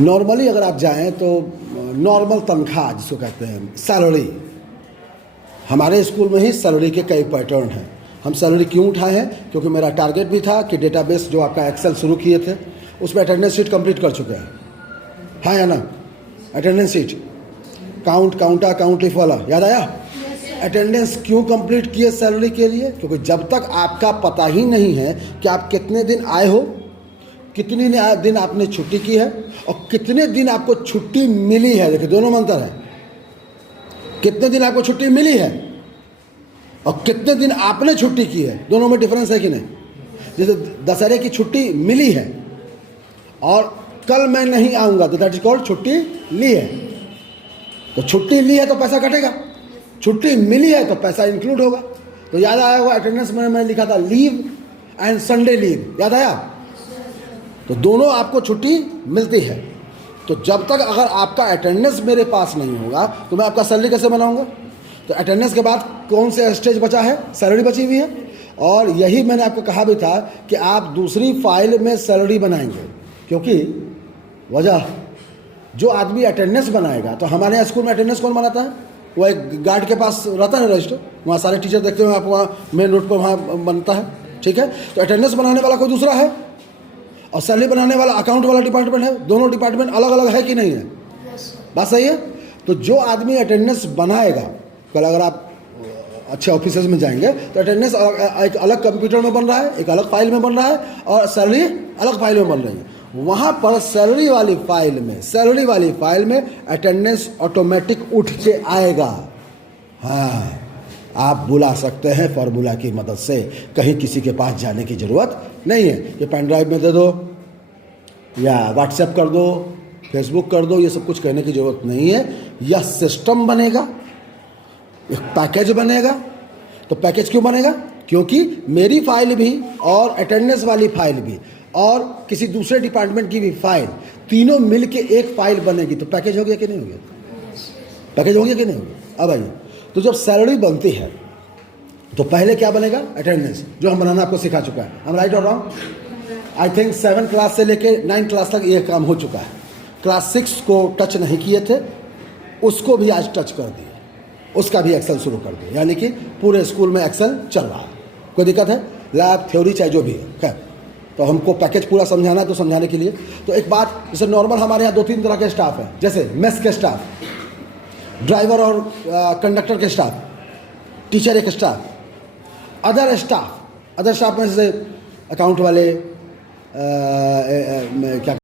Normally अगर आप जाएं तो नॉर्मल तनख्वाह जिसको कहते हैं सैलरी, हमारे स्कूल में ही सैलरी के कई पैटर्न हैं। हम सैलरी क्यों उठाए हैं? क्योंकि मेरा टारगेट भी था कि डेटाबेस जो आपका एक्सेल शुरू किए थे उसमें अटेंडेंस शीट कंप्लीट कर चुके हैं, हाँ या ना? अटेंडेंस शीट काउंट लिफ वाला याद आया? अटेंडेंस क्यों कंप्लीट किए सैलरी के लिए? क्योंकि जब तक आपका पता ही नहीं है कि आप कितने दिन आए हो, कितने दिन आपने छुट्टी की है और कितने दिन आपको छुट्टी मिली है, देखिए दोनों में अंतर है। कितने दिन आपको छुट्टी मिली है और कितने दिन आपने छुट्टी की है, दोनों में डिफरेंस है कि नहीं? जैसे दशहरे की छुट्टी मिली है और कल मैं नहीं आऊँगा तो दैट इज कॉल्ड छुट्टी ली है। तो छुट्टी ली है तो पैसा कटेगा, छुट्टी मिली है तो पैसा इंक्लूड होगा। तो याद आया होगा अटेंडेंस में मैंने लिखा था लीव एंड संडे लीव, याद आया? तो दोनों आपको छुट्टी मिलती है। तो जब तक अगर आपका अटेंडेंस मेरे पास नहीं होगा तो मैं आपका सैलरी कैसे बनाऊंगा? तो अटेंडेंस के बाद कौन से स्टेज बचा है? सैलरी बची हुई है। और यही मैंने आपको कहा भी था कि आप दूसरी फाइल में सैलरी बनाएंगे, क्योंकि वजह जो आदमी अटेंडेंस बनाएगा, तो हमारे यहाँ स्कूल में अटेंडेंस कौन बनाता है? वो एक गार्ड के पास रहता है रजिस्टर, वहाँ सारे टीचर देखते हुए आप वहाँ मेन रोड पर वहाँ बनता है, ठीक है? तो अटेंडेंस बनाने वाला कोई दूसरा है और सैलरी बनाने वाला अकाउंट वाला डिपार्टमेंट है। दोनों डिपार्टमेंट अलग अलग है कि नहीं है? बात सही है? तो जो आदमी अटेंडेंस बनाएगा, कल अगर आप अच्छे ऑफिस में जाएंगे तो अटेंडेंस एक अलग कंप्यूटर में बन रहा है, एक अलग फाइल में बन रहा है और सैलरी अलग फाइल में बन रही है। वहाँ पर सैलरी वाली फाइल में अटेंडेंस ऑटोमेटिक उठ के आएगा। हाँ, आप बुला सकते हैं फॉर्मूला की मदद से, कहीं किसी के पास जाने की ज़रूरत नहीं है कि पेन ड्राइव में दे दो या व्हाट्सएप कर दो, फेसबुक कर दो, ये सब कुछ कहने की ज़रूरत नहीं है। यह सिस्टम बनेगा, एक पैकेज बनेगा। तो पैकेज क्यों बनेगा? क्योंकि मेरी फाइल भी और अटेंडेंस वाली फाइल भी और किसी दूसरे डिपार्टमेंट की भी फाइल, तीनों मिल के एक फाइल बनेगी। तो पैकेज हो गया कि नहीं हो गया? पैकेज हो गया कि नहीं हो गया? अब आइए, तो जब सैलरी बनती है तो पहले क्या बनेगा? अटेंडेंस, जो हम बनाना आपको सिखा चुका है। हम राइट और रॉन्ग? आई थिंक 7 क्लास से लेके 9 क्लास तक ये काम हो चुका है। क्लास 6 को टच नहीं किए थे, उसको भी आज टच कर दिए, उसका भी एक्सेल शुरू कर दिया, यानी कि पूरे स्कूल में एक्सेल चल रहा है। कोई दिक्कत है? लैब थ्योरी चाहे जो भी है, खैर, तो हमको पैकेज पूरा समझाना है। तो समझाने के लिए तो एक बात, जैसे नॉर्मल हमारे यहाँ 2-3 तरह के स्टाफ हैं, जैसे मेस के स्टाफ, ड्राइवर और कंडक्टर के स्टाफ, टीचर एक स्टाफ, अदर स्टाफ में जैसे अकाउंट वाले, क्या